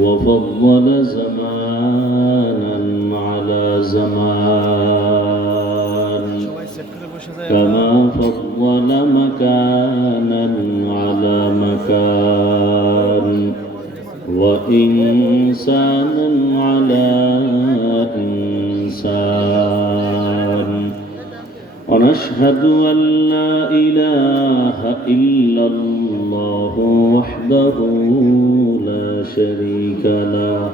وفضل زمانا على زمان كما فضل مكانا على مكان وإنسانا على إنسان ونشهد أن لا إله إلا الله وحده لا شريك له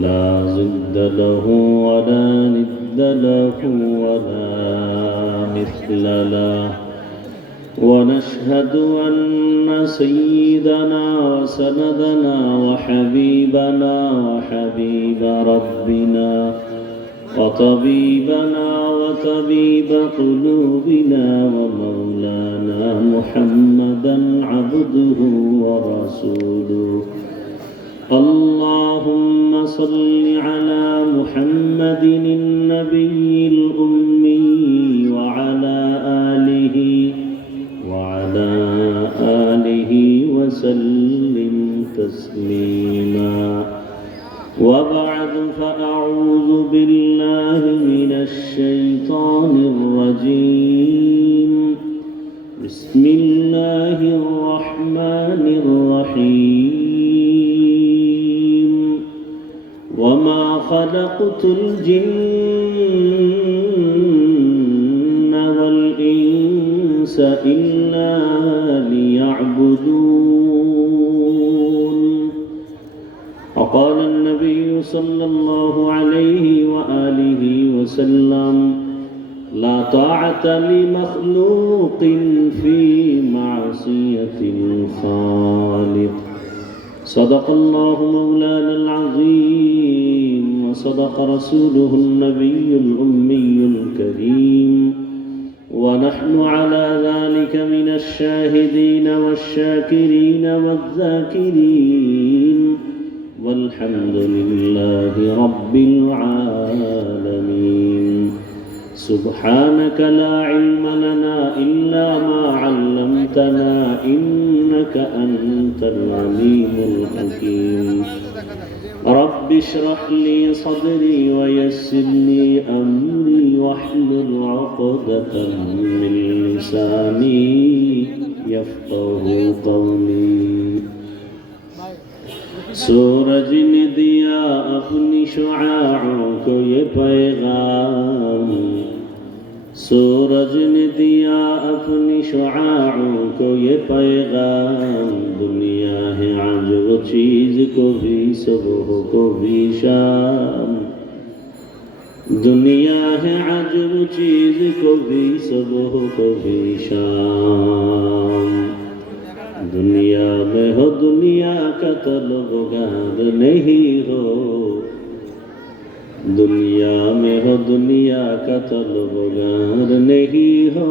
لا ضد له ولا ند له ولا مثل له ونشهد أن سيدنا وسندنا وحبيبنا وحبيب ربنا وطبيبنا وطبيب قلوبنا ومولانا محمدا عبده ورسوله اللهم صل على محمد النبي الأمي وعلى آله وسلم تسليما وبعد فأعوذ بالله من الشيطان الرجيم بسم الله الرحمن الرحيم وما خلقت الجن والإنس إلا ليعبدون وقال النبي صلى الله عليه وآله وسلم لا طاعة لمخلوق في معصية الخالق صدق الله مولانا العظيم وصدق رسوله النبي الأمي الكريم ونحن على ذلك من الشاهدين والشاكرين والذاكرين والحمد لله رب العالمين سبحانك لا علم لنا إلا ما علمتنا إنك أنت العليم الحكيم رب اشرح لي صدري ويسر لي أمري واحلل عقدة من لساني يفقه قولي सूरज ने दिया अपनी शुआओं को ये पैगाम सूरज ने दिया अपनी शुआओं को ये पैगाम दुनिया है आज वो चीज को भी सुबह को भी शाम दुनिया है आज वो चीज को भी सुबह को भी शाम दुनिया में हो दुनिया का तलबगार नहीं हो दुनिया में हो दुनिया का तलबगार नहीं हो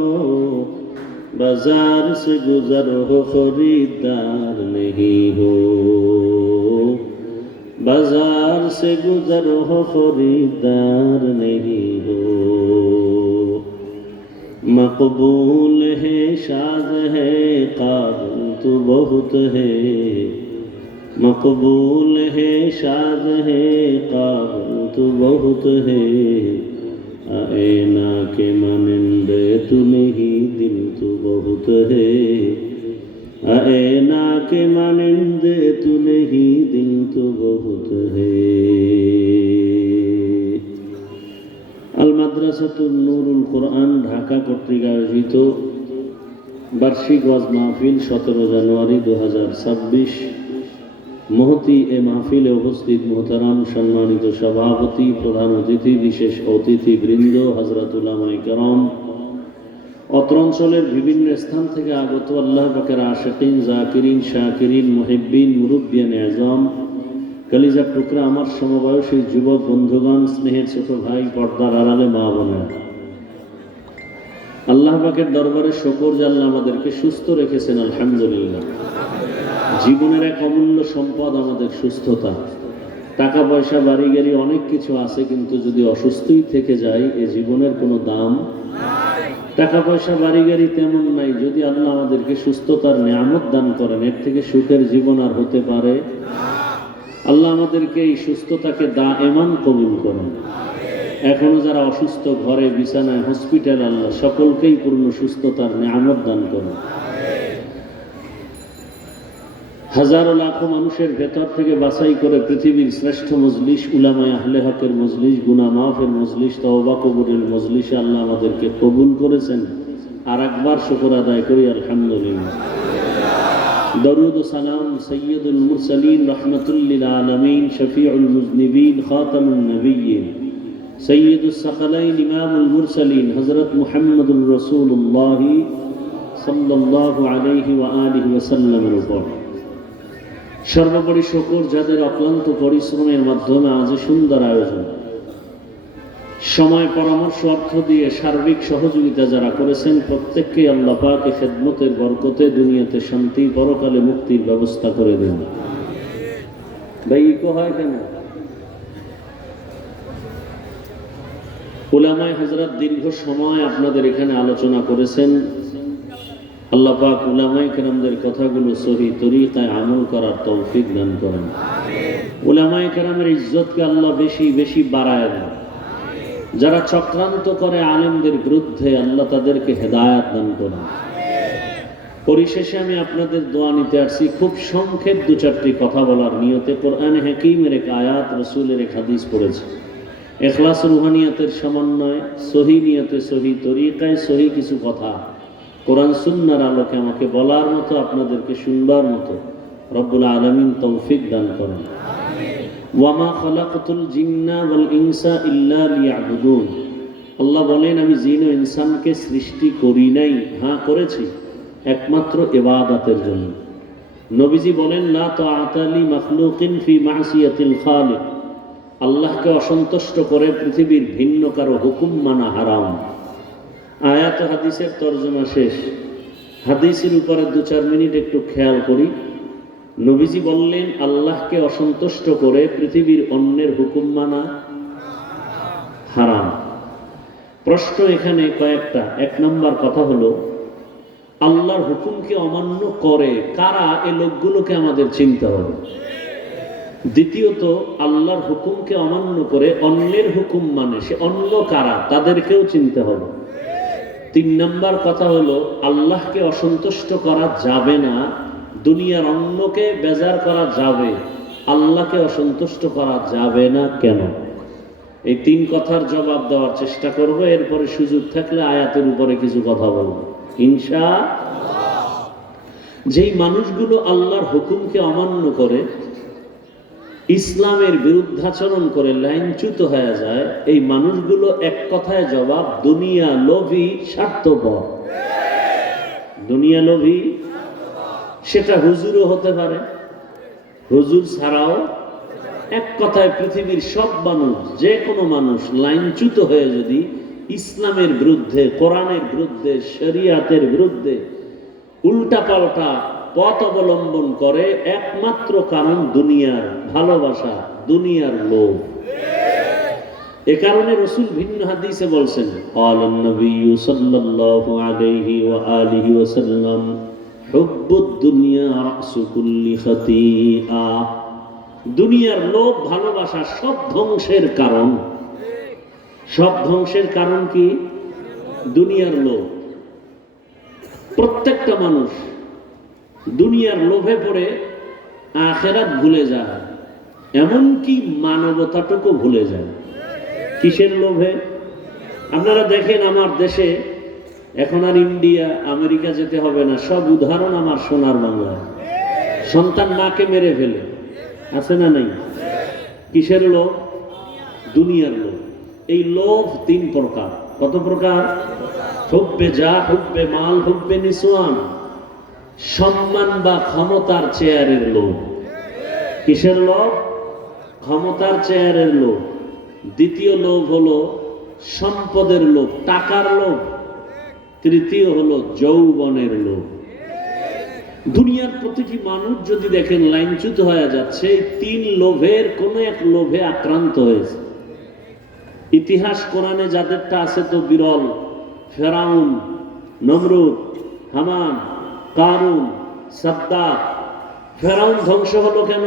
बाजार से गुजर हो खरीदार नहीं हो बाजार से गुजर हो खरीदार नहीं हो मकबूल है शाद है काबिल तो बहुत है मकबूल है शाद है काबिल तो बहुत है आईना के मानिंदे तू नहीं दिल तो बहुत है आईना के मानिंदे तू नहीं दिल तो बहुत है আল মাদ্রাসাতুন নুরুল কোরআন ঢাকা কর্তৃক আয়োজিত বার্ষিক ওয়াজ মাহফিল 17 জানুয়ারি 2026 মহতি এ মাহফিলে উপস্থিত মুহতারাম সম্মানিত সভাপতি প্রধান অতিথি বিশেষ অতিথি বৃন্দ হযরত উলামায়ে কেরাম অত্র অঞ্চলের বিভিন্ন স্থান থেকে আগত আল্লাহ পাকের আশিকিন জাকিরিন শাকিরিন মুহিব্বিন মুরব্বিয়ানে আযম কলিজার টুকরা আমার সমবয়সী যুবক বন্ধুগণ স্নেহের ছোট ভাই পর্দার আড়ালে মা বোনেরা আল্লাহ পাকের দরবারে শুকর যে আল্লাহ আমাদেরকে সুস্থ রেখেছেন আলহামদুলিল্লাহ জীবনের এক অমূল্য সম্পদ আমাদের সুস্থতা টাকা পয়সা বাড়ি গাড়ি অনেক কিছু আছে কিন্তু যদি অসুস্থই থেকে যায় এই জীবনের কোনো দাম নাই টাকা পয়সা বাড়ি গাড়ি তেমন নাই, যদি আল্লাহ আমাদেরকে সুস্থতার নিয়ামত দান করেন, এর থেকে সুখের জীবন আর হতে পারে? আল্লাহ আমাদেরকে এই সুস্থতাকে দায়েমান কবুল করেন। এখনো যারা অসুস্থ, ঘরে বিছানায়, হসপিটাল, আল্লাহ সকলকেই পূর্ণ সুস্থতার নিয়ামত দান করেন। হাজারো লাখো মানুষের ভেতর থেকে বাছাই করে পৃথিবীর শ্রেষ্ঠ মজলিস, উলামায়ে আহলে হকের মজলিস, গুনাহ মাফের মজলিস, তওবা কবুলের মজলিসে আল্লাহ আমাদেরকে কবুল করেছেন। আর একবার শুকর আদায় করি আলহামদুলিল্লাহ। দরুদ ও সালাম সৈয়দুল মুরসালিন, রাহমাতুল লিল আলামিন, শফিউল মুজনিবিন, খাতামুন নবিয়্যিন, সৈয়দুস সাকালাইন, ইমামুল মুরসালিন, হযরত মুহাম্মদুর রাসূলুল্লাহ সাল্লাল্লাহু আলাইহি ওয়া আলিহি ওয়াসাল্লামের উপর সর্বোপরি শুকর যাদের অক্লান্ত পরিশ্রমের মাধ্যমে আজ সুন্দর আয়োজন, সময়, পরামর্শ, অর্থ দিয়ে সার্বিক সহযোগিতা যারা করেছেন, প্রত্যেককে আল্লাহ পাক খেদমতের বরকতে দুনিয়াতে শান্তি, পরকালে মুক্তির ব্যবস্থা করে দেন। ভাই ইকো হয় কেন? উলামায়ে হযরত দীর্ঘ সময় আপনাদের এখানে আলোচনা করেছেন। আল্লাহ পাক উলামায়ে কেরামদের কথাগুলো সহি তরিকায় আমল করার তৌফিক দান করেন। উলামায়ে কেরামের ইজ্জতকে আল্লাহ বেশি বেশি বাড়ায় দেন। যারা চক্রান্ত করে আলেমদের বিরুদ্ধে, আল্লাহ তাদেরকে হেদায়েত দান করেন। পরিশেষে আমি আপনাদের দোয়া নিতে আসছি, খুব সংক্ষেপ দু চারটি কথা বলার নিয়তে। কোরআনে হাকিমের এক আয়াত, রাসূলের এক হাদিস পড়েছি। ইখলাস রুহানিয়াতের সমন্বয়, সহি নিয়তে, সহি তরিকায়, সহি কিছু কথা কোরআন সুন্নাহর আলোকে আমাকে বলার মতো, আপনাদেরকে শুনবার মতো রব্বুল আলামিন তৌফিক দান করেন। ওয়ামা খালাকতুল জিন্না ওয়াল ইনসা ইল্লা লিয়াবুদুন। আল্লাহ বলেন, আমি জিন ও ইনসানকে সৃষ্টি করি নাই, হ্যাঁ করেছি একমাত্র ইবাদতের জন্য। নবীজি বলেন, লা তাআতা লি মাখলুকিন ফি মাসিয়াতিল খালিক। আল্লাহকে অসন্তুষ্ট করে পৃথিবীর ভিন্ন কারো হুকুম মানা হারাম। আয়াত হাদিসের তর্জমা শেষ। হাদিসের উপরে 2-4 মিনিট একটু খেয়াল করি। নবীজি বললেন, আল্লাহকে অসন্তুষ্ট করে পৃথিবীর অন্যের হুকুম মানা হারাম। প্রশ্ন এখানে কয়েকটা। 1 নম্বর কথা হলো, আল্লাহর হুকুমকে অমান্য করে কারা, এ লোকগুলোকে আমাদের চিনতে হবে। দ্বিতীয়ত, আল্লাহর হুকুমকে অমান্য করে অন্যের হুকুম মানে সে অন্য কারা, তাদেরকেও চিনতে হবে। 3 নম্বর কথা হলো, আল্লাহকে অসন্তুষ্ট করা যাবে না, দুনিয়ার অন্যকে বেজার করা যাবে, আল্লাহকে অসন্তুষ্ট করা যাবে না কেন? এই 3 কথার জবাব দেওয়ার চেষ্টা করব। এরপরে সুযোগ থাকলে আয়াতের উপরে কিছু কথা বলবো ইনশাআল্লাহ। যেই মানুষগুলো আল্লাহর হুকুমকে অমান্য করে, ইসলামের বিরুদ্ধাচরণ করে, লাইনচ্যুত হয়ে যায়, এই মানুষগুলো এক কথায় জবাব, দুনিয়া লোভী, স্বার্থপর। দুনিয়া লোভী, সেটা হুজুরও হতে পারে, হুজুর ছাড়াও। এক কথায় পৃথিবীর সব মানুষ, যে কোনো মানুষ লাইনচ্যুত হয়ে যদি ইসলামের বিরুদ্ধে, কোরআনের বিরুদ্ধে, শরিয়াতের বিরুদ্ধে উল্টাপাল্টা পথ অবলম্বন করে, একমাত্র কারণ দুনিয়ার ভালোবাসা, দুনিয়ার লোভ। এ কারণে রাসূল ভিন্ন হাদিসে বলছেন, ক্বালান নবী সাল্লাল্লাহু আলাইহি ওয়া আলিহি ওয়াসাল্লাম, হুব্বুদ দুনিয়া রাসু কুল্লি খাতিআ। দুনিয়ার লোভ, ভালোবাসা সব ধ্বংসের কারণ। সব ধ্বংসের কারণ কি? দুনিয়ার লোভ। প্রত্যেকটা মানুষ দুনিয়ার লোভে পড়ে আখিরাত ভুলে যায়, এমনকি মানবতাটুকু ভুলে যায়। কিসের লোভে? আপনারা দেখেন, আমার দেশে এখন আর ইন্ডিয়া, আমেরিকা যেতে হবে না, সব উদাহরণ আমার সোনার বাংলায়। সন্তান মাকে মেরে ফেলে, আছে না নাই? কিসের লোভ? দুনিয়ার লোভ। এই লোভ 3 প্রকার। কত প্রকার? হুব্বে যা, হুব্বে মাল, হুব্বে নিসওয়ান। সম্মান বা ক্ষমতার চেয়ারের লোভ। কিসের লোভ? ক্ষমতার চেয়ারের লোভ। দ্বিতীয় লোভ হলো সম্পদের লোভ, টাকার লোভ। তৃতীয় হলো যৌবনের লোভ। দুনিয়ার প্রতিটি মানুষ যদি দেখেন লাইনচ্যুত হয়ে যাচ্ছে, 3 লোভের কোন এক লোভে আক্রান্ত হয়েছে। ইতিহাস কোরআনে যাদেরটা আছে তো বিরল, ফেরাউন, নমরুদ, হামান, কারুন, সাদ্দাত। ফেরাউন ধ্বংস হলো কেন?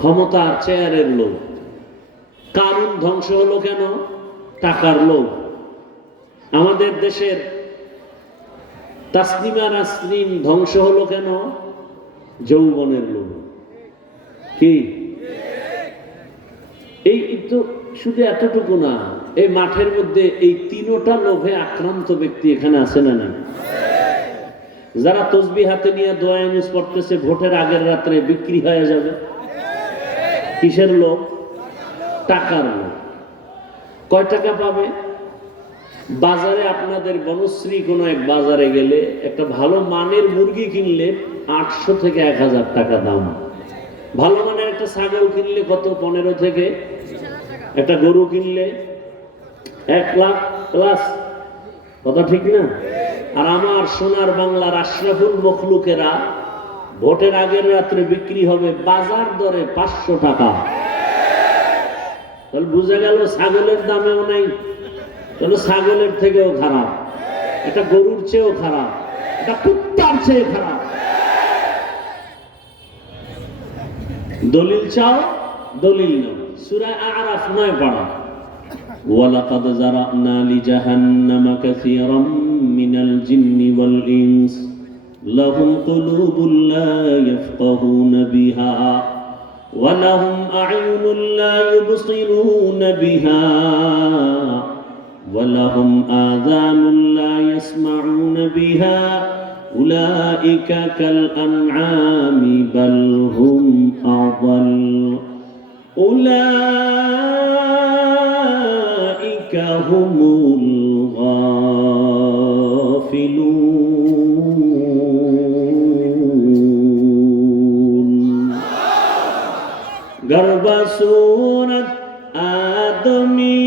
ক্ষমতার, চেয়ারের লোভ। কারুন ধ্বংস হলো কেন? টাকার লোভ। আমাদের দেশের তাসলিমা নাসরিন ধ্বংস হলো কেন? যৌবনের লোভ। কি এই তো শুধু এতটুকু না, এই মাঠের মধ্যে এই তিনটা লোভে আক্রান্ত ব্যক্তি এখানে আছে না না? যারা তসবিহ হাতে নিয়ে দোয়া ইউনুস পড়তেছে, ভোটের আগের রাত্রে বিক্রি হয়ে যাবে। কিসের লোভ? টাকার লোভ। কয় টাকা পাবে? বাজারে, আপনাদের বনশ্রী কোনো এক বাজারে গেলে একটা ভালো মানের মুরগি কিনলে 800 থেকে 1000 টাকা দাম। ভালো মানের একটা ছাগল কিনলে কত? 15 থেকে। একটা গরু কিনলে 1 লাখ প্লাস। কথা ঠিক না? আর আমার সোনার বাংলার আশরাফুল মখলুকেরা ভোটের আগের রাত্রে বিক্রি হবে বাজার দরে 500 টাকা। তাহলে বুঝা গেল ছাগলের দামেও নাই। তাহলে ছাগলের থেকেও খারাপ, এটা গরুর চেয়েও খারাপ, এটা কুত্তার চেয়ে খারাপ। দলিল চাও, দলিল নাও। সূরা আরাফ 9 পারা। ওয়ালাকাদ যারানা লিজাহান্নামা কাসীরাম মিনাল জিন্নি ওয়াল ইনস লাহুম কুলুবুন লা ইয়াফকাহুনা বিহা ওয়া লাহুম আ'য়ুনুন লা ইউবসিরুনা বিহা ওয়া লাহুম আযানুন লা ইয়াসমা'উনা বিহা উলাইকা কাল আন'আমি বাল হুম আযাল উলাইকা হুমুল গাফিলুন। গর্বা সূরত আদমি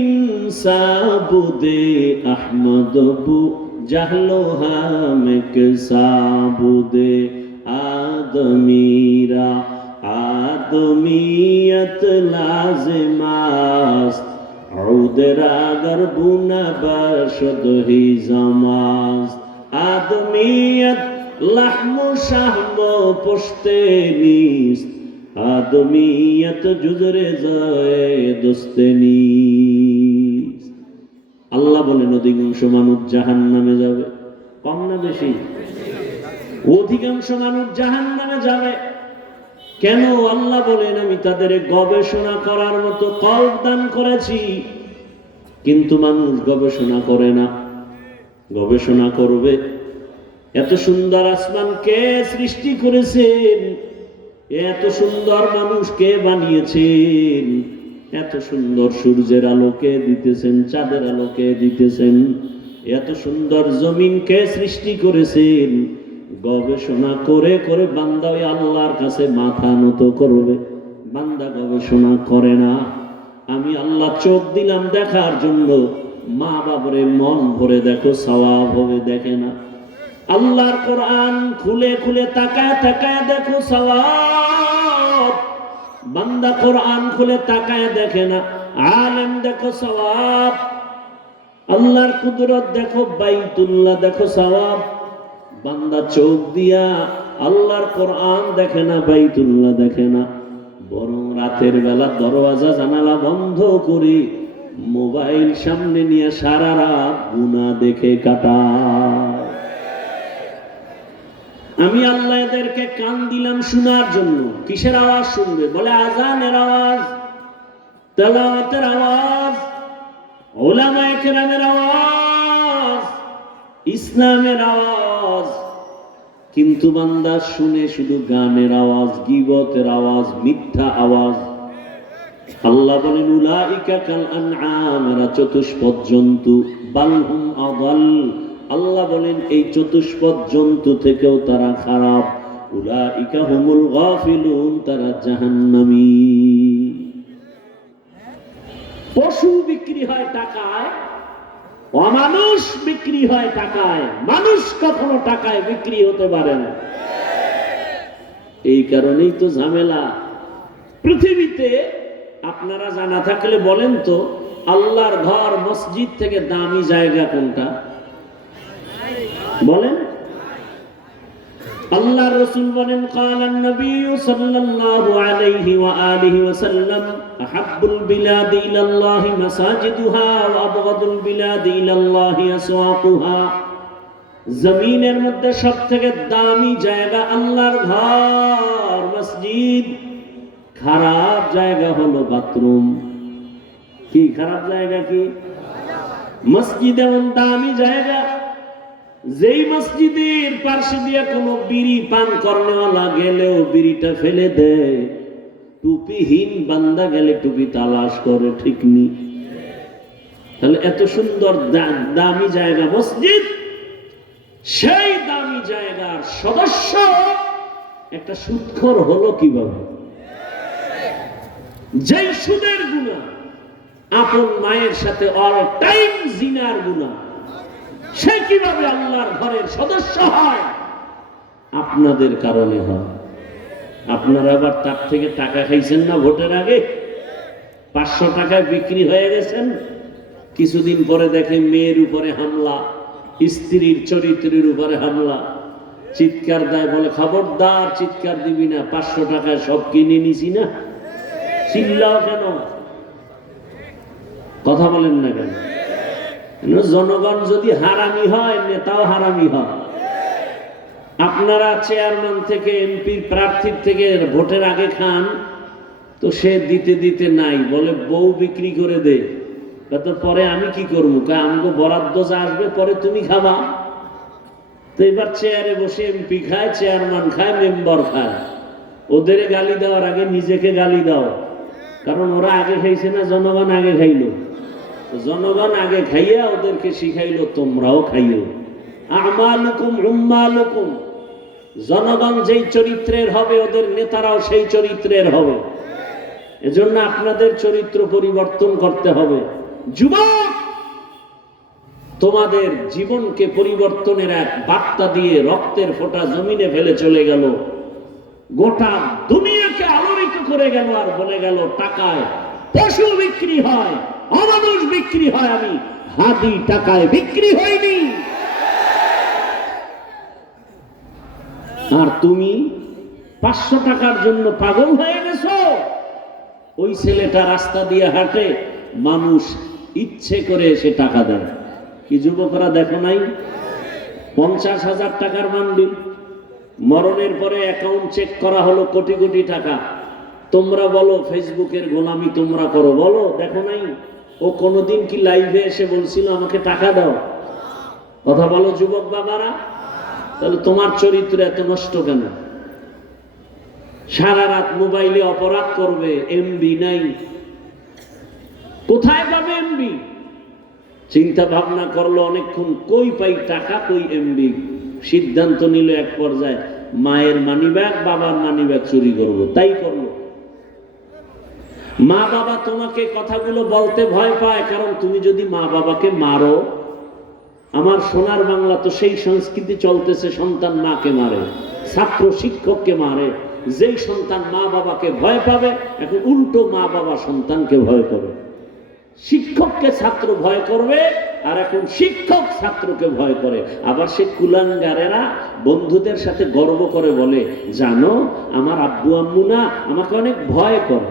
ইনসা বুদে আহমদ বু জাহলো হামেক সাবুদে আদমিরা आदमियत लाजिमास्त औदरा गरबुना बशद ही जमास्त आदमियत लहमो शाहमो पुश्ते नीस्त आदमियत जुजरे जाए दोस्ते नीस्त। আল্লাহ বলেন অধিকাংশ মানুষ জাহান্নামে যাবে। কম না বেশি? অধিকাংশ মানুষ জাহান্নামে যাবে। কেন? আল্লাহ বলেন আমি তাদের গবেষণা করার মতো কল্প দান করেছি, কিন্তু মানুষ গবেষণা করে না। গবেষণা করবে। এত সুন্দর আসমান কে সৃষ্টি করেছেন? এত সুন্দর মানুষ কে বানিয়েছেন? এত সুন্দর সূর্যের আলো কে দিতেছেন? চাঁদের আলো কে দিতেছেন? এত সুন্দর জমিন কে সৃষ্টি করেছেন? গবেষণা করে করে বান্দা ওই আল্লাহর কাছে মাথা নত করবে। বান্দা গবেষণা করে না। আমি আল্লাহ চোখ দিলাম দেখার জন্য, মা বাবারে মন ভরে দেখো সওয়াব হবে, দেখে না। আল্লাহর কোরআন খুলে খুলে তাকায় তাকায় দেখো সওয়াব। বান্দা কোরআন খুলে তাকায় দেখে না। আলেম দেখো সওয়াব। আল্লাহর কুদরত দেখো, বাইতুল্লাহ দেখো সওয়াব। বান্দা চোখ দিয়া আল্লাহর কোরআন দেখে না, বাইতুল্লাহ দেখে না, বরং রাতের বেলা দরওয়াজা জানালা বন্ধ করে মোবাইল সামনে নিয়ে সারা রাত গুনাহ দেখে কাটায়। আমি আল্লাহ এদেরকে কান দিলাম শোনার জন্য। কিসের আওয়াজ শুনবে? বলে আযানের আওয়াজ, তেলাওয়াতের আওয়াজ, উলামায়ে কেরামের আওয়াজ, ইসলামের আওয়াজ। কিন্তু বান্দা শুনে শুধু গানের আওয়াজ, গীবতের আওয়াজ, মিথ্যা আওয়াজ। আল্লাহ বলেন উলাইকা কাল আনআম, এরা চতুষ্পদ জন্তু, বাল হুম আযাল। আল্লাহ বলেন এই চতুষ্পদ জন্তু থেকেও তারা খারাপ। উলাইকা হুমুল গাফিলুন, তারা জাহান্নামী। পশু বিক্রি হয় টাকায়, অমানুষ বিক্রি হয় টাকায়। মানুষ কখনো টাকায় বিক্রি হতে পারে না। এই কারণেই তো ঝামেলা পৃথিবীতে। আপনারা জানা থাকলে বলেন তো, আল্লাহর ঘর মসজিদ থেকে দামি জায়গা কোনটা বলেন? আল্লাহ রাসূল বলেন ক্বালান নবী সাল্লাল্লাহু আলাইহি ওয়া আলিহি ওয়াসাল্লাম আহাব্বুল বিলাদি ইলাল্লাহি মাসাজিদুহা ওয়া আবগাদুল বিলাদি ইলাল্লাহি আসওয়াকুহা। জমিনের মধ্যে সবথেকে দামি জায়গা আল্লাহর ঘর মসজিদ, খারাপ জায়গা হলো বাথরুম। কি খারাপ জায়গা? কি মসজিদ এমন দামি জায়গা, যেই মসজিদের পাশে দিয়ে কোনো বিড়ি পান করনেওয়ালা গেলেও বিড়িটা ফেলে দেয়, টুপিহীন বান্দা গেলে টুপি তালাশ করে, ঠিক নি? তাহলে এত সুন্দর দামি জায়গা মসজিদ, সেই দামি জায়গার সদস্য একটা সুদখোর হলো কিভাবে? যেই সুদের গুনাহ, আপন মায়ের সাথে অল টাইম জিনার গুনাহ, সে কিভাবে আল্লাহর ঘরের সদস্য হয়? আপনাদের কারণে হয়। আপনারা আবার তার থেকে টাকা খাইছেন না ভোটের আগে? 500 টাকায় বিক্রি হয়ে গেছেন। কিছুদিন পরে দেখে মেয়ের উপরে হামলা, স্ত্রীর চরিত্রের উপরে হামলা, চিৎকার দেয়, বলে খবরদার চিৎকার দিবি না, 500 টাকায় সব কিনে নিছি না। চিল্লাও কেন? কথা বলেন না কেন? জনগণ যদি হারামি হয়, নেতাও হারামি হয়। আপনারা চেয়ারম্যান থেকে এমপি প্রার্থীর থেকে ভোটের আগে খান, তো সে দিতে দিতে নাই, বলে বউ বিক্রি করে দে। তো পরে আমি কি করবো? আমাকে বরাদ্দ যা আসবে পরে তুমি খাবা। তো এবার চেয়ারে বসে এমপি খায়, চেয়ারম্যান খায়, মেম্বার খায়। ওদের গালি দেওয়ার আগে নিজেকে গালি দাও, কারণ ওরা আগে খাইছে না, জনগণ আগে খাইলো। জনগণ আগে খাইয়া ওদেরকে শিখাইলো তোমরাও খাইও। আমালুকুম উম্মালুকুম। জনগণ যেই চরিত্রের হবে, ওদের নেতারাও সেই চরিত্রের হবে। এজন্য আপনাদের চরিত্র পরিবর্তন করতে হবে। যুবক, তোমাদের জীবনকে পরিবর্তনের এক বার্তা দিয়ে রক্তের ফোঁটা জমিনে ফেলে চলে গেল, গোটা দুনিয়াকে আলোড়িত করে গেল, আর বলে গেল টাকায় পশু বিক্রি হয়, অমানুষ বিক্রি হয়, আমি হাদি টাকায় বিক্রি হয়নি। আর তুমি 500 টাকার জন্য পাগল হয়ে গেছো। ওই ছেলেটা রাস্তা দিয়ে হাঁটে, মানুষ ইচ্ছে করে এসে টাকা দেয়। কি যুবকরা দেখো নাই? 50,000 টাকার মান্ডিল, মরণের পরে অ্যাকাউন্ট চেক করা হলো কোটি কোটি টাকা। তোমরা বলো ফেসবুকের গোলামি তোমরা করো, বলো দেখো নাই? ও কোনোদিন কি লাইভে এসে বলছিল আমাকে টাকা দাও? কথা বলো যুবক বাবারা। তাহলে তোমার চরিত্র এত নষ্ট কেন? সারা রাত মোবাইলে অপরাধ করবে, এমবি নাই। কোথায় পাবে এমবি? চিন্তা ভাবনা করলো অনেকক্ষণ, কই পাই টাকা, কই এমবি। সিদ্ধান্ত নিল এক পর্যায়ে মায়ের মানিব্যাগ, বাবার মানিব্যাগ চুরি করব। তাই করলো। মা বাবা তোমাকে কথাগুলো বলতে ভয় পায়, কারণ তুমি যদি মা বাবাকে মারো, আমার সোনার বাংলা তো সেই সংস্কৃতি চলতেছে, সন্তান মাকে মারে, ছাত্র শিক্ষককে মারে। যেই সন্তান মা বাবাকে ভয় পাবে, এখন উল্টো মা বাবা সন্তানকে ভয় করে। শিক্ষককে ছাত্র ভয় করবে, আর এখন শিক্ষক ছাত্রকে ভয় করে। আবার সে কুলাঙ্গারেরা বন্ধুদের সাথে গর্ব করে বলে, জানো আমার আব্বু আম্মু না আমাকে অনেক ভয় করে।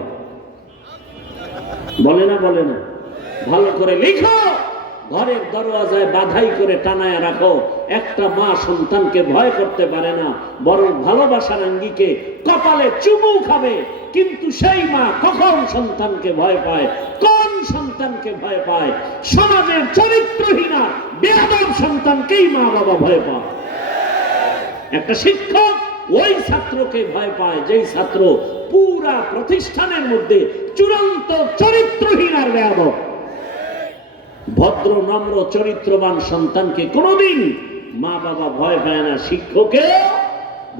বলে না? বলে না? ভালো করে লিখো, ঘরের দরওয়াজায় বাধাই করে টানায় রাখো। একটা মা সন্তানকে ভয় করতে পারে না, বরং ভালোবাসার আঙ্গিকে কপালে চুমু খাবে। কিন্তু সেই মা কখন সন্তানকে ভয় পায়? কোন সন্তানকে ভয় পায়? সমাজের চরিত্রহীনা বেয়াদব সন্তানকেই মা বাবা ভয় পায়। একটা শিক্ষক ওই ছাত্রকে ভয় পায় যেই ছাত্র পুরা প্রতিষ্ঠানের মধ্যে চূড়ান্ত চরিত্রহীন আর বেয়াদব। ভদ্র নম্র চরিত্রবান সন্তানকে কোনোদিন মা বাবা ভয় পায় না, শিক্ষকে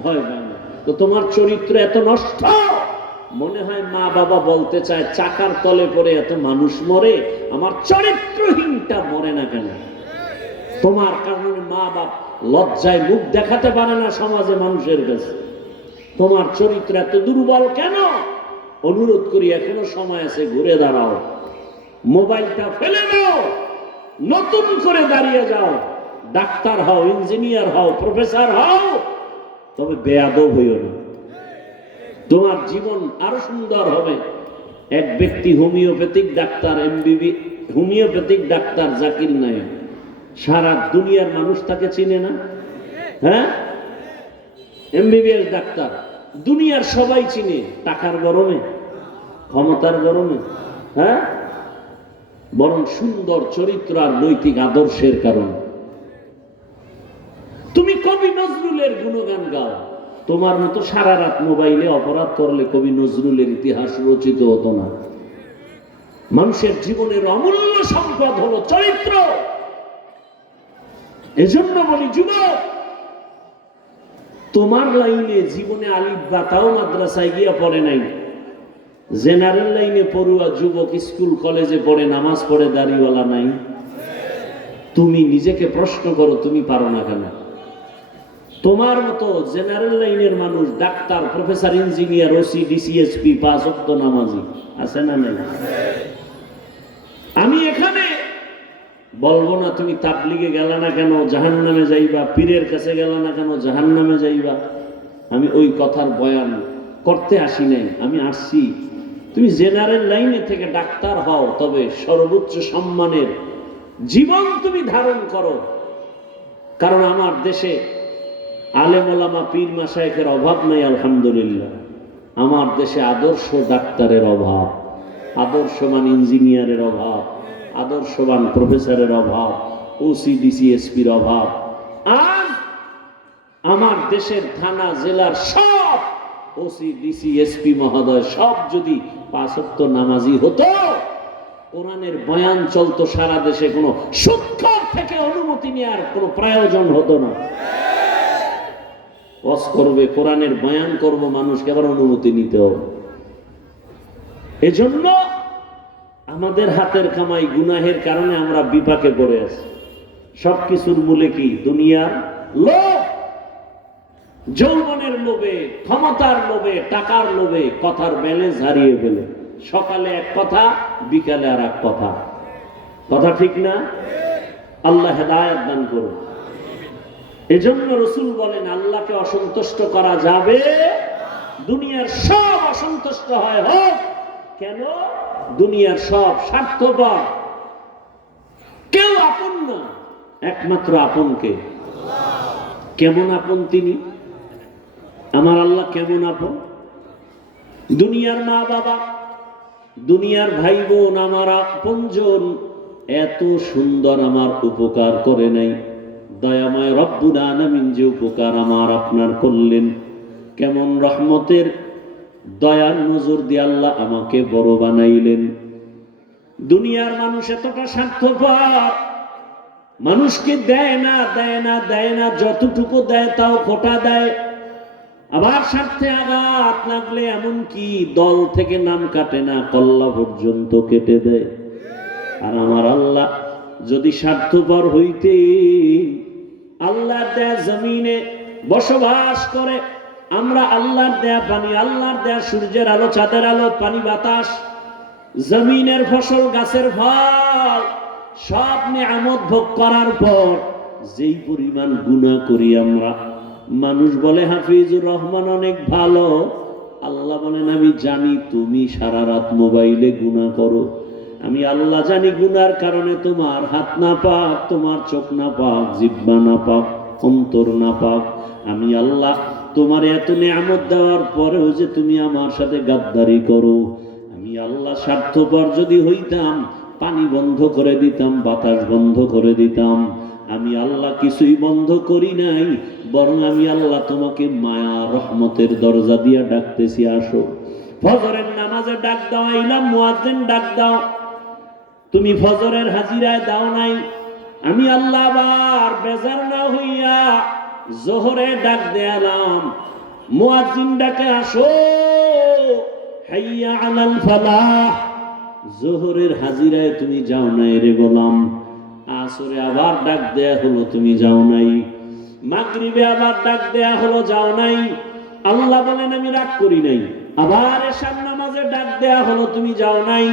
ভয় পায় না। তো তোমার চরিত্র এত নষ্ট, মনে হয় মা বাবা বলতে চায় চাকার তলে পড়ে এত মানুষ মরে, আমার চরিত্রহীনটা মরে না কেন? তোমার কারণে মা বাবা লজ্জায় মুখ দেখাতে পারে না সমাজে মানুষের কাছে। তোমার চরিত্র এত দুর্বল কেন? অনুরোধ করি, এখনো সময় আছে, ঘুরে দাঁড়াও। মোবাইলটা ফেলে দাও, নতুন করে দাঁড়িয়ে যাও, ডাক্তার হও, ইঞ্জিনিয়ার হও, প্রফেসর হও, তবে বেয়াদব হইও না। তোমার জীবন আরো সুন্দর হবে। এক ব্যক্তি homeopathic doctor, homeopathic doctor Zakir Naik, সারা দুনিয়ার মানুষ তাকে চিনে না? হ্যাঁ, এমবিবিএস ডাক্তার, দুনিয়ার সবাই চিনে। টাকার গরমে, ক্ষমতার গরমে? হ্যাঁ, বরং সুন্দর চরিত্র আর নৈতিক আদর্শের কারণে। তুমি কবি নজরুলের গুণগান গাও, তোমার মতো সারা রাত মোবাইলে অপরাধ করলে কবি নজরুলের ইতিহাস রচিত হতো না। মানুষের জীবনের অমূল্য সম্পদ হলো চরিত্র। এজন্য বলি, যুবক, তোমার লাইনে জীবনে আলিফ বা তাও মাদ্রাসায় গিয়া পড়ে নাই, জেনারেল লাইনে পড়ুয়া যুবক স্কুল কলেজে পড়ে, নামাজ পড়ে, দাড়িওয়ালা নাই। তুমি নিজেকে প্রশ্ন করো, তুমি পারো না কেন? তোমার মতো জেনারেল লাইনের মানুষ, doctor, professor, engineer, OC, DC SP, 5 ওয়াক্ত নামাজি আছে না নেই? আমি এখানে বলবো না তুমি তাবলিগে গেলা না কেন জাহান্নামে যাইবা, পীরের কাছে গেলা না কেন জাহান্নামে যাইবা। আমি ওই কথার বয়ান করতে আসি নাই। আমি আসছি তুমি জেনারেল লাইনে থেকে ডাক্তার হও, তবে সর্বোচ্চ সম্মানের জীবন তুমি ধারণ করো। কারণ আমার দেশে আলেম ওলামা, পীর মাশায়েখের অভাব নাই, আলহামদুলিল্লাহ। আমার দেশে আদর্শ ডাক্তারের অভাব, আদর্শবান ইঞ্জিনিয়ারের অভাব, আদর্শবান প্রফেসরের অভাব, ওসি ডিসিএসপির অভাব। আর আমার দেশের থানা জেলার সব ওসি ডিসিএসপি মহোদয় সব যদি 5 ওয়াক্ত নামাজি হতো, কোরআনের বয়ান চলতো সারা দেশে, কোনো শিক্ষক থেকে অনুমতি নেওয়ার কোনো প্রয়োজন হতো না। ওয়াজ করবে, কোরআনের বয়ান করব, মানুষকে আবার অনুমতি নিতে হবে। এজন্য আমাদের হাতের কামাই গুনাহের কারণে আমরা বিপাকে পড়ে আছি। সবকিছুর মূলে কি? দুনিয়ার লোভ, যৌবনের লোভে, ক্ষমতার লোভে, টাকার লোভে কথার ব্যালেন্স হারিয়ে ফেলে। সকালে এক কথা, বিকালে আর এক কথা। কথা ঠিক না? আল্লাহ হেদায়েত দান করুন। এজন্য রাসূল বলেন, আল্লাহকে অসন্তুষ্ট করা যাবে, দুনিয়ার সব অসন্তুষ্ট হয় হোক কেন? দুনিয়ার সব স্বার্থপর, কেউ আপন না, একমাত্র আপনকে। কেমন আপন তিনি? আমার আল্লাহ কেমন আপন? দুনিয়ার মা বাবা, দুনিয়ার ভাই বোন, আমার আপনজন এত সুন্দর আমার উপকার করে নাই। দয়াময় রব্বুল আলামিন যে উপকার আমার আপনার করলেন, কেমন রহমতের দয়ার নজর দিয়ে আল্লাহ আমাকে বড় বানাইলেন। দুনিয়ার মানুষ এতটা স্বার্থপর, মানুষকে দেয় না, দেয় না, দেয় না, যতটুকু দেয় তাও খোটা দেয়। আবার স্বার্থে আঘাত লাগলে এমনকি দল থেকে নাম কাটে না, কল্লা পর্যন্ত কেটে দেয়। আর আমার আল্লাহ যদি স্বার্থপর হইতে, আল্লাহর দেয়া জমিনে বসবাস করে, আমরা আল্লাহর দেয়া পানি, আল্লাহর দেয়া সূর্যের আলো, চাঁদের আলো, পানি বাতাস, জমিনের ফসল, গাছের ফল, সব নিয়ামত ভোগ করার পর যেই পরিমাণ গুনাহ করি আমরা, মানুষ বলে হাফিজুর রহমান অনেক ভালো, আল্লাহ বলেন আমি জানি তুমি সারা রাত মোবাইলে গুনাহ করো। আমি আল্লাহ জানি গুনার কারণে তোমার হাত না পাক, তোমার চোখ না পাক, জিহ্বা না পাক, অন্তর না পাক। আমি আল্লাহ তোমার এত নিয়ামত দেওয়ার পরেও যে তুমি আমার সাথে গাদ্দারি করো। আমি আল্লাহ স্বার্থপর যদি হইতাম, পানি বন্ধ করে দিতাম, বাতাস বন্ধ করে দিতাম। আমি আল্লাহ কিছুই বন্ধ করি নাই, বরং আমি আল্লাহ তোমাকে মায়া রহমতের দরজা দিয়ে ডাকতেছি, আসো। ফজরের নামাজে ডাক দাও, আইলাম, মুয়াজ্জিন ডাক দাও, তুমি ফজরের হাজিরায় দাও নাই। আমি আল্লাহ আবার বেজার না হইয়া জোহরে ডাক দেয়ালাম, মুয়াজ্জিন ডাকে, আসো, হাইয়া আলাল ফালাহ। জোহরের হাজিরায় তুমি যাও নাই রে গোলাম। আসরে আবার ডাক দেয়া হলো, তুমি যাও নাই। মাগরিবে আবার ডাক দেয়া হলো, যাও নাই। আল্লাহ বলেন আমি রাগ করি নাই। আবার এশার নামাজে ডাক দেয়া হলো, তুমি যাও নাই।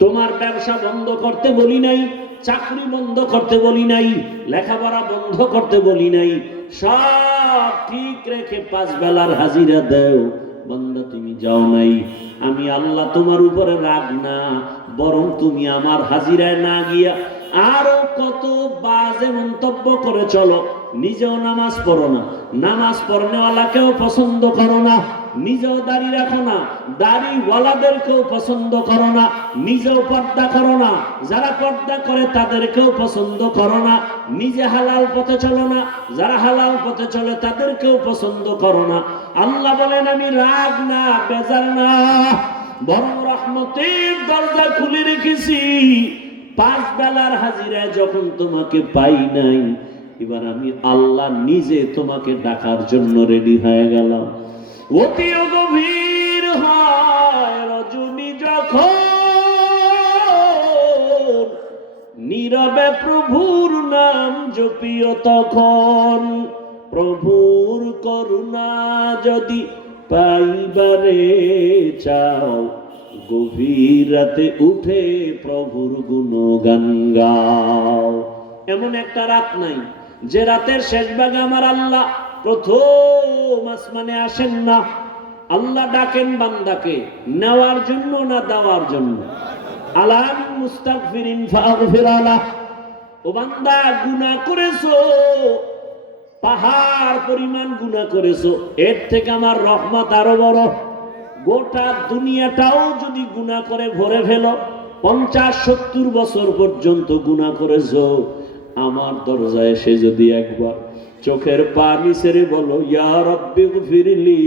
তোমার ব্যবসা বন্ধ করতে বলি নাই, চাকরি বন্ধ করতে বলি নাই, লেখাপড়া বন্ধ করতে বলি নাই। সব ঠিক রেখে 5 বেলার হাজিরা দাও। বান্দা তুমি যাও নাই, আমি আল্লাহ তোমার উপরে রাগ না, বরং তুমি আমার হাজিরায় না গিয়া আরো কত বাজে মন্তব্য করে চলো। নিজেও নামাজ পড়ো না, নামাজ পড়নেওয়ালাকেও পছন্দ করো না, নিজেও দাড়ি রাখো না, দাড়িওয়ালাদেরকেও পছন্দ করো না, নিজেও পর্দা করো না, যারা পর্দা করে তাদেরকেও পছন্দ করো না, নিজে হালাল পথে চলো না, যারা হালাল পথে চলে তাদেরকেও পছন্দ করো না। আল্লাহ বলেন আমি রাগ না, বেজার না, বরং রহমতের দরজা খুলে রেখেছি। 5 বেলার হাজিরায় যখন তোমাকে পাই নাই, এবার আমি আল্লাহ নিজে তোমাকে ডাকার জন্য রেডি হয়ে গেলাম। অতি গভীর হয় রজনী যখন, নীরবে প্রভুর নাম জপিও তখন। প্রভুর করুণা যদি পাইবারে চাও, গভীর রাতে উঠে প্রভুর গুণগান গাও। এমন একটা রাত নাই যে রাতের শেষ ভাগে আমার আল্লাহ প্রথম আসমানে আসেন না। আল্লাহ ডাকেন বান্দাকে নেওয়ার জন্য না দেওয়ার জন্য। আলাম মুস্তাগফিরিন ফাগফির আলাহ। ও বান্দা, গুনাহ করেছো, পাহাড় পরিমাণ গুনাহ করেছো, এর থেকে আমার রহমত আরো বড়। গোটা দুনিয়াটাও যদি গুনাহ করে ভরে ফেলো, 50-70 বছর পর্যন্ত গুনাহ করেছো, আমার দরজায় এসে যদি একবার চোখের পানি ছেড়ে বলো ইয়া রাব্বি গফিরলি,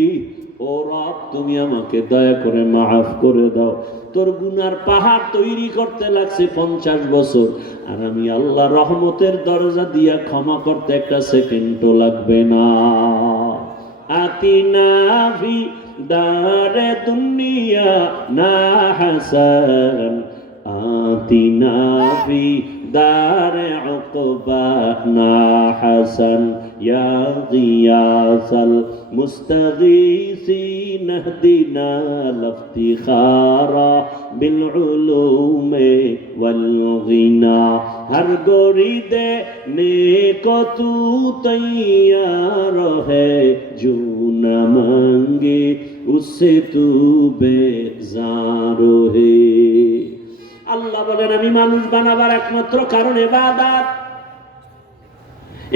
ও রব তুমি আমাকে দয়া করে মাফ করে দাও, তোর গুনার পাহাড় তৈরি করতে লাগছে 50 বছর, আর আমি আল্লাহ রহমতের দরজা দিয়া ক্ষমা করতে একটা সেকেন্ডও লাগবে না। আতিনা ফি দারে দুনিয়া না হাসান, আতিনা ফি দারে উকবা না হাসান, ইয়া গিয়াসাল মুস্তাগীসিন ইহদিনা লিফতিখারা বিল উলুমে ওয়াল গিনা। हर गोरी देने को तू तैयार है, जो न मांगे उससे तू बेजार है। আল্লাহ বলেন আমি মানুষ বানাবার একমাত্র কারণ ইবাদত।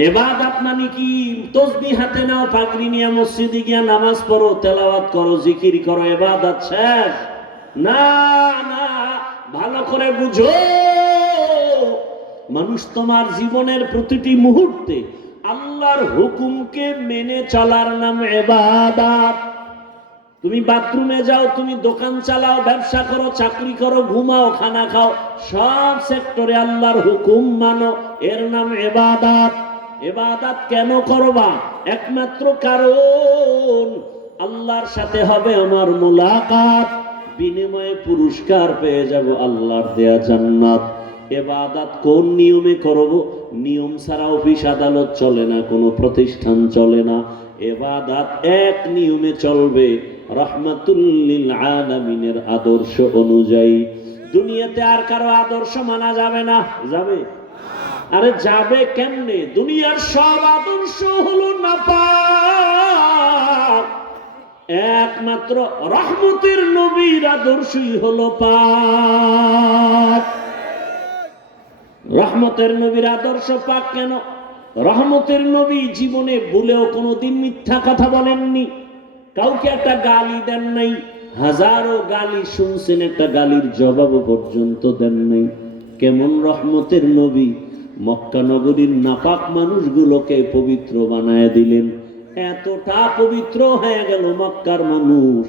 ইবাদত মানে কি? তাসবিহ হাতে নাও, পাগড়ি নিয়ে মসজিদে গিয়ে নামাজ পড়ো, তেলাওয়াত করো, জিকির করো, ইবাদত শেষ? না না, ভালো করে বুঝো। মানুষ তোমার জীবনের প্রতিটি মুহূর্তে আল্লাহর হুকুমকে মেনে চলার নাম ইবাদত। তুমি বাথরুমে যাও, তুমি দোকান চালাও, ব্যবসা করো, চাকরি করো, ঘুমাও, খানা খাও, সব সেক্টরে আল্লাহর হুকুম মানো, এর নাম ইবাদত। ইবাদত কেন করবা? একমাত্র কারণ আল্লাহর সাথে হবে আমার মুলাকাত, বিনিময়ে পুরস্কার পেয়ে যাব আল্লাহর দেয়া জান্নাত। ইবাদত কোন নিয়মে করব? নিয়ম ছাড়া অফিস আদালত চলে না, কোনো প্রতিষ্ঠান চলে না। ইবাদত এক নিয়মে চলবে, রাহমাতুল লিল আলামিনের আদর্শ অনুযায়ী। দুনিয়াতে আর কারো আদর্শ মানা যাবে না। যাবে? আরে যাবে কেমনে? দুনিয়ার সব আদর্শ হলো নাপাক, একমাত্র রহমতের নবীর আদর্শই হলো পাক। রহমতের নবীর আদর্শ পাক কেন? রহমতের নবী জীবনে ভুলেও কোনোদিন মিথ্যা কথা বলেননি, কাউকে একটা গালি দেন নাই, হাজারো গালি শুনছেন, একটা গালির জবাবও পর্যন্ত দেন নাই। কেমন রহমতের নবী! মক্কা নগরীর নাপাক মানুষগুলোকে পবিত্র বানায় দিলেন। এতটা পবিত্র হয়ে গেল মক্কার মানুষ,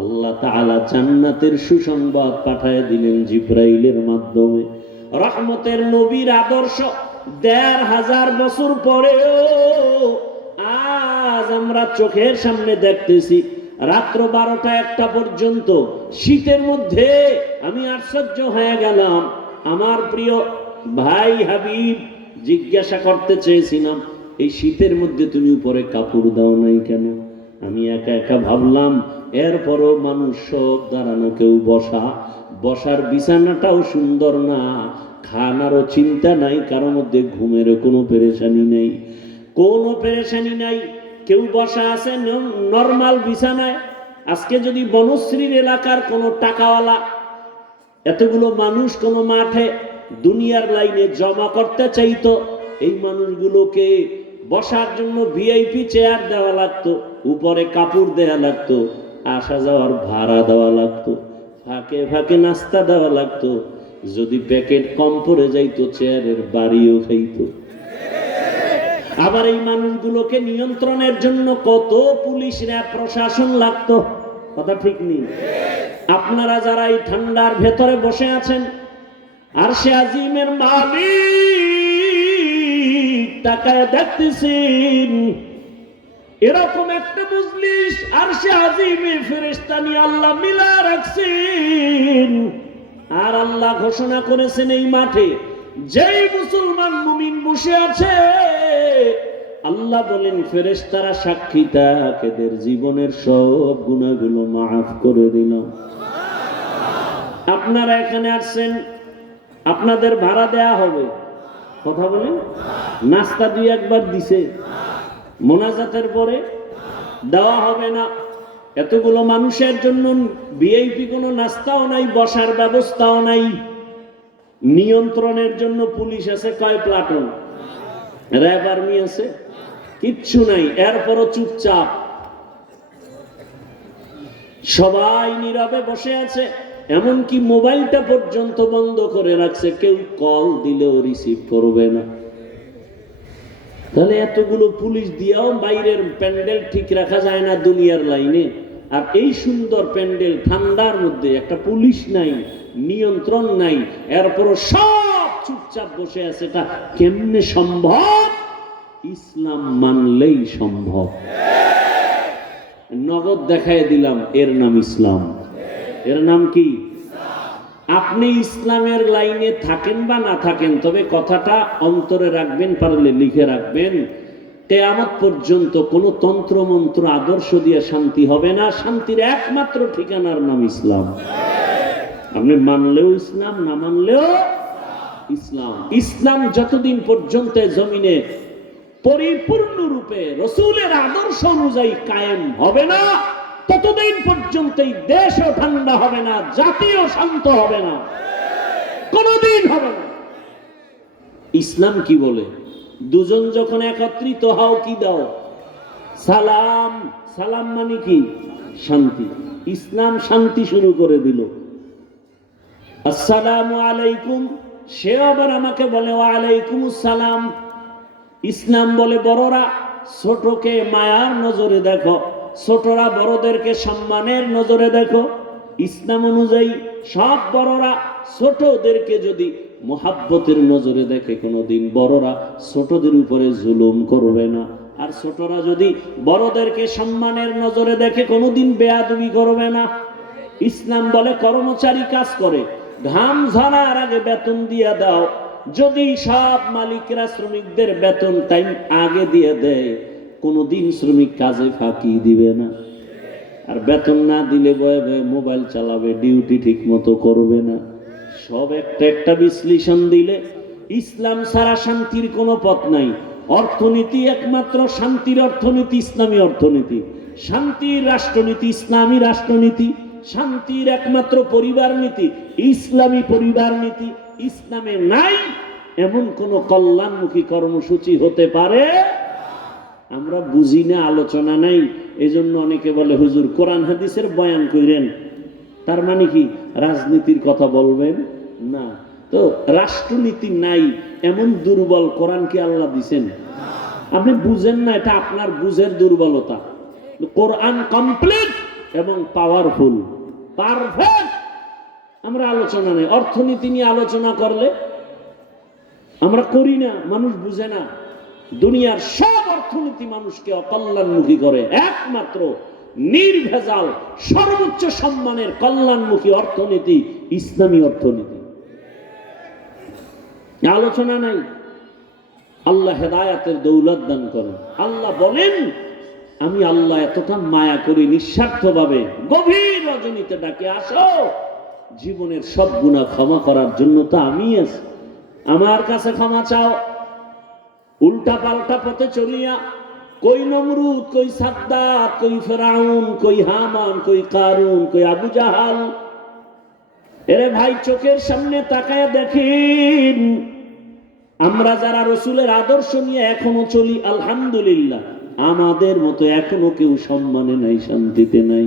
আল্লাহ তাআলা জান্নাতের সুসংবাদ পাঠায় দিলেন জিব্রাইলের মাধ্যমে। রহমতের নবীর আদর্শ ১৫০০ বছর পরেও আজ আমরা চোখের সামনে দেখতেছি। রাত্র ১২টা-১টা পর্যন্ত শীতের মধ্যে আমি আশ্চর্য হয়ে গেলাম। আমার প্রিয় ভাই হাবিব জিজ্ঞাসা করতে চেয়েছিলাম, এই শীতের মধ্যে তুমি উপরে কাপড় দাও নাই কেন? আমি একা একা ভাবলাম, এরপরও মানুষ সব দাঁড়ানো, কেউ বসা, বসার বিছানাটাও সুন্দর না, খানারও চিন্তা নাই, কারোর মধ্যে ঘুমেরও কোনো পেরেশানি নেই, কোনো পেরেশানি নাই। কেউ বসা আছে নরমাল বিছানায়। আজকে যদি বনশ্রীর এলাকার কোনো টাকাওয়ালা এতগুলো মানুষ কোনো মাঠে দুনিয়ার লাইনে জমা করতে চাইতো, এই মানুষগুলোকে বসার জন্য ভিআইপি চেয়ার দেওয়া লাগতো, উপরে কাপড় দেওয়া লাগতো, আসা যাওয়ার ভাড়া দেওয়া লাগতো, ফাঁকে ফাঁকে নাস্তা দেওয়া লাগতো, যদি প্যাকেট কম পড়ে যাইতো চেয়ারের বাড়িও খাইতো। আবার এই মানুষগুলোকে নিয়ন্ত্রণের জন্য কত পুলিশ র্যাব প্রশাসন লাগতো, কথা ঠিক নেই? আপনারা যারা এই ঠান্ডার ভেতরে বসে আছেন, আরশে আজিমের মালিক তাকায় দেখতেছেন, এরকম একটা মজলিস আরশে আজিমে ফেরেশতা নিয়ে আল্লাহ মিলা রাখছেন। আর আল্লাহ ঘোষণা করেছেন এই মাঠে যেই মুসলমান মুমিন বসে আছে, আল্লাহ বলেন ফেরেশতারা সাক্ষী থাক, এদের জীবনের সব গুনাহগুলো মাফ করে দিলাম। আপনারা এখানে আসছেন, আপনাদের ভাড়া দেয়া হবে, কথা বলেন? নাস্তা দুই একবার দিছে, মোনাজাতের পরে দেওয়া হবে না। এতগুলো মানুষের জন্য ভিআইপি কোনো নাস্তাও নাই, বসার ব্যবস্থাও নাই। নিয়ন্ত্রণের জন্য পুলিশ আছে কয় প্লাটুন, র্যাব আর্মি আছে, কিচ্ছু নাই। এরপরও চুপচাপ সবাই নীরবে বসে আছে, এমনকি মোবাইলটা পর্যন্ত বন্ধ করে রাখছে, কেউ কল দিলেও রিসিভ করবে না। তাহলে এতগুলো পুলিশ দিয়েও বাইরের প্যান্ডেল ঠিক রাখা যায় না দুনিয়ার লাইনে, আর এই সুন্দর প্যান্ডেল ঠান্ডার মধ্যে একটা পুলিশ নাই, নিয়ন্ত্রণ নাই, এরপরও সব চুপচাপ বসে আছে। এটা কেমনে সম্ভব? ইসলাম মানলেই সম্ভব। নগদ দেখায় দিলাম, এর নাম ইসলাম। এর নাম কি? আপনি ইসলামের লাইনে থাকেন বা না থাকেন, তবে কথাটা অন্তরে রাখবেন, পারলে লিখে রাখবেন, কিয়ামত পর্যন্ত কোনো তন্ত্র মন্ত্র আদর্শ দিয়ে শান্তি হবে না। শান্তির একমাত্র ঠিকানার নাম ইসলাম। আপনি মানলেও ইসলাম, না মানলেও ইসলাম। ইসলাম যতদিন পর্যন্ত জমিনে পরিপূর্ণ রূপে রাসূলের আদর্শ অনুযায়ী কায়েম হবে না, ততদিন পর্যন্ত এই দেশও ঠান্ডা হবে না, জাতিও শান্ত হবে না, কোনদিন হবে না। ইসলাম কি বলে? দুজন যখন একত্রিত হও কি দাও? সালাম। সালাম মানে কি? শান্তি। ইসলাম শান্তি শুরু করে দিল, আসসালামু আলাইকুম। সে আবার আমাকে বলে ওয়া আলাইকুমুস সালাম। ইসলাম বলে বড়রা ছোটকে মায়ার নজরে দেখো, ছোটরা বড়দেরকে সম্মানের নজরে দেখো। ইসলাম অনুযায়ী সব বড়রা ছোটদেরকে যদি মোহাব্বতের নজরে দেখে, কোনোদিন বড়রা ছোটদের উপরে জুলুম করবে না। আর ছোটরা যদি বড়দেরকে সম্মানের নজরে দেখে, কোনোদিন বেয়াদবি করবে না। ইসলাম বলে কর্মচারী কাজ করে, ঘাম ঝরার আগে বেতন দিয়ে দাও। যদি সব মালিকরা শ্রমিকদের বেতন টাইম আগে দিয়ে দেয়, কোনোদিন শ্রমিক কাজে ফাঁকি দিবে না। আর বেতন না দিলে বয়ে বয়ে মোবাইল চালাবে, ডিউটি ঠিক মতো করবে না। সব একটা একটা বিশ্লেষণ দিলে ইসলাম ছাড়া শান্তির কোনো পথ নাই। অর্থনীতি একমাত্র শান্তির অর্থনীতি ইসলামী অর্থনীতি, শান্তির রাষ্ট্রনীতি ইসলামী রাষ্ট্রনীতি, শান্তির একমাত্র পরিবার নীতি ইসলামী পরিবার নীতি। ইসলামে নাই এমন কোন কল্যাণমুখী কর্মসূচি হতে পারে? আমরা বুঝি না, আলোচনা নাই। এজন্য অনেকে বলে হুজুর কোরআন হাদিসের বয়ান কইরেন, তার মানে কি রাজনীতির কথা বলবেন না? তো রাষ্ট্রনীতি নাই এমন দুর্বল কোরআন কি আল্লাহ দিছেন? আপনি বুঝেন না, এটা আপনার বুঝের দুর্বলতা। কোরআন কমপ্লিট এবং পাওয়ারফুল, পারফেক্ট। আমরা আলোচনা নেই। অর্থনীতি নিয়ে আলোচনা করলে আমরা করি না, মানুষ বুঝে না। দুনিয়ার সব অর্থনীতি মানুষকে অকল্যাণমুখী করে, একমাত্র নির্ভেজাল সর্বোচ্চ সম্মানের কল্যাণমুখী অর্থনীতি ইসলামী অর্থনীতি। আলোচনা নাই। আল্লাহ হেদায়াতের দৌলত দান করেন। আল্লাহ বলেন, আমি আল্লাহ এতটা মায়া করি, নিঃস্বার্থভাবে গভীর রজনীতে ডাকে আসো, জীবনের সব গুনাহ ক্ষমা করার জন্য তো আমি আছি, আমার কাছে ক্ষমা চাও। উল্টা পাল্টা পথে চলিয়া কই নমরুদ, কই সাদ্দাত, কই ফেরাউন, কই হামান, কই কারুন, কই আবু জাহাল। এরে ভাই, চোখের সামনে তাকায় দেখেন, আমরা যারা রসুলের আদর্শ নিয়ে এখনো চলি, আলহামদুলিল্লাহ, আমাদের মতো এখনো কেউ সম্মানে নাই, শান্তিতে নাই।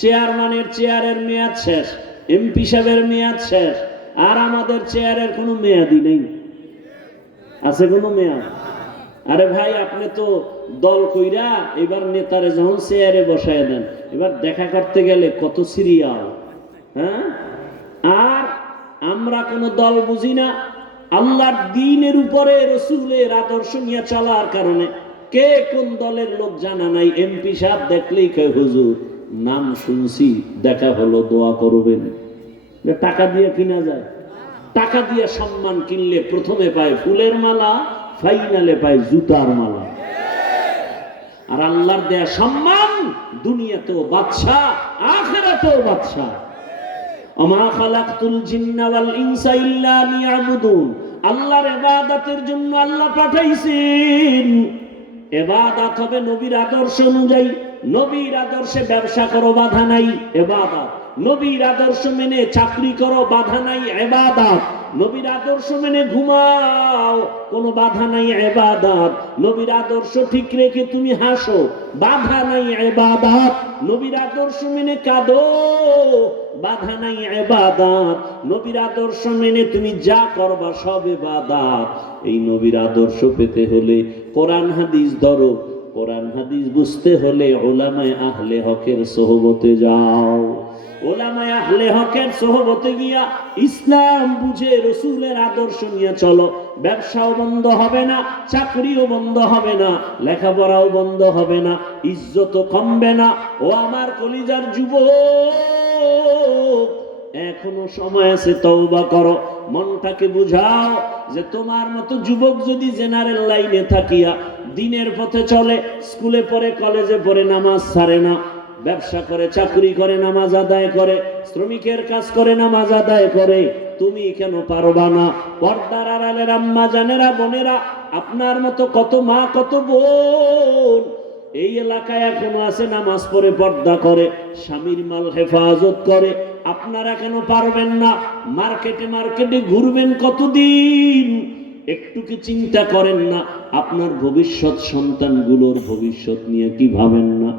চেয়ারম্যানের চেয়ারের মেয়াদ শেষ, এমপি সাহেবের মেয়াদ শেষ, আর আমাদের চেয়ারের কোনো মেয়াদই নেই। আছে কোনো মেয়াদ? আরে ভাই, আপনি তো দল কইরা এবার নেতারে যখন চেয়ারে বসায় দেন, এবার দেখা করতে গেলে কত সিরিয়াল। হ্যাঁ, আর আমরা কোনো দল বুঝি না। আল্লাহর দ্বীনের উপরে রসুলের আদর্শ নিয়ে চলার কারণে কে কোন দলের লোক জানা নাই। এমপি সাহেব দেখলেই কয় হুজুর নাম শুনছি, দেখা হলো, দোয়া করবেন। টাকা দিয়ে কিনা যায়? টাকা দিয়ে সম্মান কিনলে প্রথমে পায় ফুলের মালা, ফাইনালে পায় জুতার মালা। আর আল্লাহর দেয়া সম্মান দুনিয়াতেও বাদশা, আখিরাতেও বাদশা। ওমা খালাকতুল জিন্না ওয়াল ইনসা ইল্লা লিয়াবুদুন। আল্লাহর ইবাদতের জন্য আল্লাহ পাঠাইছেন। ইবাদত হবে নবীর আদর্শ অনুযায়ী। নবীর আদর্শে ব্যবসা করো, বাধা নাই, ইবাদত। নবীর আদর্শ মেনে চাকরি করো, বাধা নাই, ইবাদত। নবীর আদর্শ মেনে ঘুমাও, কোনো বাধা নাই, ইবাদত। নবীর আদর্শ ঠিক রেখে তুমি হাসো, বাধা নাই, ইবাদত। নবীর আদর্শ মেনে কাঁদো, বাধা নাই, ইবাদত। নবীর আদর্শ মেনে তুমি যা করবা সব ইবাদত। এই নবীর আদর্শ পেতে হলে কোরআন হাদিস ধরো, কোরআন হাদিস বুঝতে হলে উলামায়ে আহলে হকের সোহবতে যাও। উলামায়ে আহলে হকের সোহবতে গিয়া ইসলাম বুঝে রসুলের আদর্শ নিয়ে চলো। ব্যবসাও বন্ধ হবে না, চাকরিও বন্ধ হবে না, লেখাপড়াও বন্ধ হবে না, ইজ্জতও কমবে না। ও আমার কলিজার যুবক, এখনো সময় আছে, তওবা করো। মনটাকে বুঝাও যে তোমার মতো যুবক যদি জেনারেল লাইনে থাকিয়া দিনের পথে চলে, স্কুলে পড়ে, কলেজে পড়ে, নামাজ ছাড়ে না, ব্যবসা করে, চাকরি করে, নামাজ আদায় করে, শ্রমিকের কাজ করে, নামাজ আদায় করে, তুমি কেন পারবা না? পর্দার আড়ালের আম্মা জানেরা, বোনেরা, আপনার মতো কত মা, কত বোন এই এলাকায় এখনো আছে, নামাজ পড়ে, পর্দা করে, স্বামীর মাল হেফাজত করে। আপনারা কেন পারবেন না? মার্কেটে মার্কেটে ঘুরবেন কতদিন? একটু কি চিন্তা করেন না? আপনার ভবিষ্যৎ সন্তানগুলোর ভবিষ্যৎ নিয়ে কি ভাবেন না?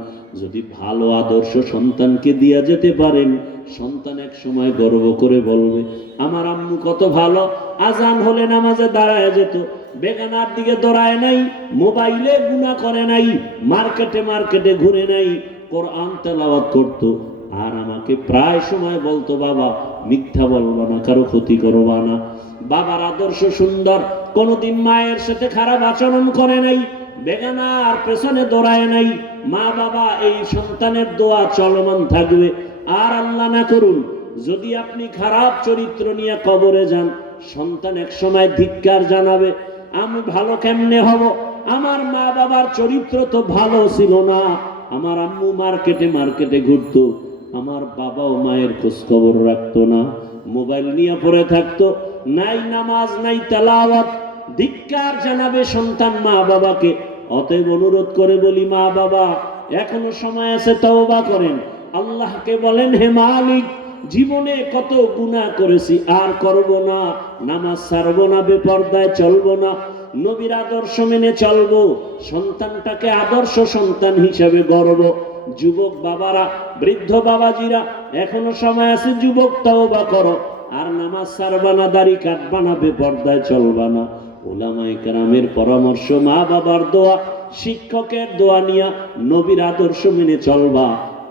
যদি ভালো আদর্শ সন্তানকে দিয়ে যেতে পারেন, সন্তান এক সময় গর্ব করে বলবে আমার আম্মু কত ভালো, আজান হলে নামাজে দাঁড়ায় যেত, বেগানার দিকে দৌড়ায় নাই, মোবাইলে গুনাহ করে নাই, মার্কেটে মার্কেটে ঘুরে নাই, কোরআন তেলাওয়াত করত। আর আমাকে প্রায় সময় বলতো বাবা মিথ্যা বলবা না, কারো ক্ষতি করবা না। বাবার আদর্শ সুন্দর, কোনোদিন মায়ের সাথে খারাপ আচরণ করে নাই, বেগানার পেছনে দৌড়ায় নাই। মা বাবা এই সন্তানের দোয়া চলমান থাকবে। আর আল্লাহ না করুন যদি আপনি খারাপ চরিত্র নিয়ে কবরে যান, সন্তান এক সময় ধিক্কার জানাবে, আমি ভালো কেমনে হব? আমার মা বাবার চরিত্র তো ভালো ছিল না। আমার আম্মু মার্কেটে মার্কেটে ঘুরতো, আমার বাবা ও মায়ের খোঁজ খবর রাখতো না, মোবাইল নিয়ে পড়ে থাকতো, নাই নামাজ, নাই তেলাওয়াত। ধিক্কার জানাবে সন্তান মা বাবাকে। অতএব অনুরোধ করে বলি, মা বাবা এখনো সময় আছে, তওবা করেন। আল্লাহকে বলেন, হে মালিক, জীবনে কত গুনাহ করেছি, আর করব না, নামাজ ছাড়বো না, বেপরদায় চলবো না, নবীর আদর্শ মেনে চলবো, সন্তানটাকে আদর্শ সন্তান হিসেবে গড়ব। যুবক বাবারা, বৃদ্ধ বাবাজিরা, এখনো সময় আছে, যুবক তওবা করো। আর নামাজ ছাড়বা না, দাড়ি কাটবা না, বেপরদায় চলবা না। উলামায়ে কেরামের পরামর্শ, মা বাবার দোয়া, শিক্ষকের দোয়া নিয়া নবীর আদর্শ মেনে চলবা।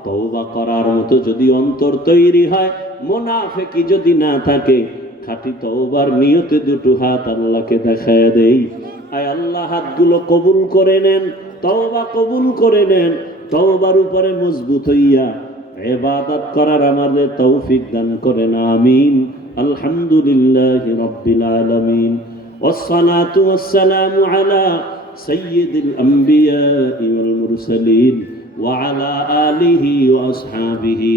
তওবা করার মতো যদি অন্তর তৈরি হয়, মুনাফিকি যদি না থাকে, খাঁটি তওবার নিয়তে দুটো হাত আল্লাহকে দেখায় দেই। আয় আল্লাহ, হাতগুলো কবুল করে নেন, তওবা কবুল করে নেন। তওবার উপরে মজবুত হইয়া ইবাদত করার আমাদের তৌফিক দান করেন, আমিন। আলহামদুলিল্লাহি রাব্বিল আলামিন। ওয়াসসালাতু ওয়াসসালামু আলা সাইয়্যিদিল আমবিয়া ওয়াল মুরসালিন ওয়া আলা আলিহি ওয়া আসহাবিহি।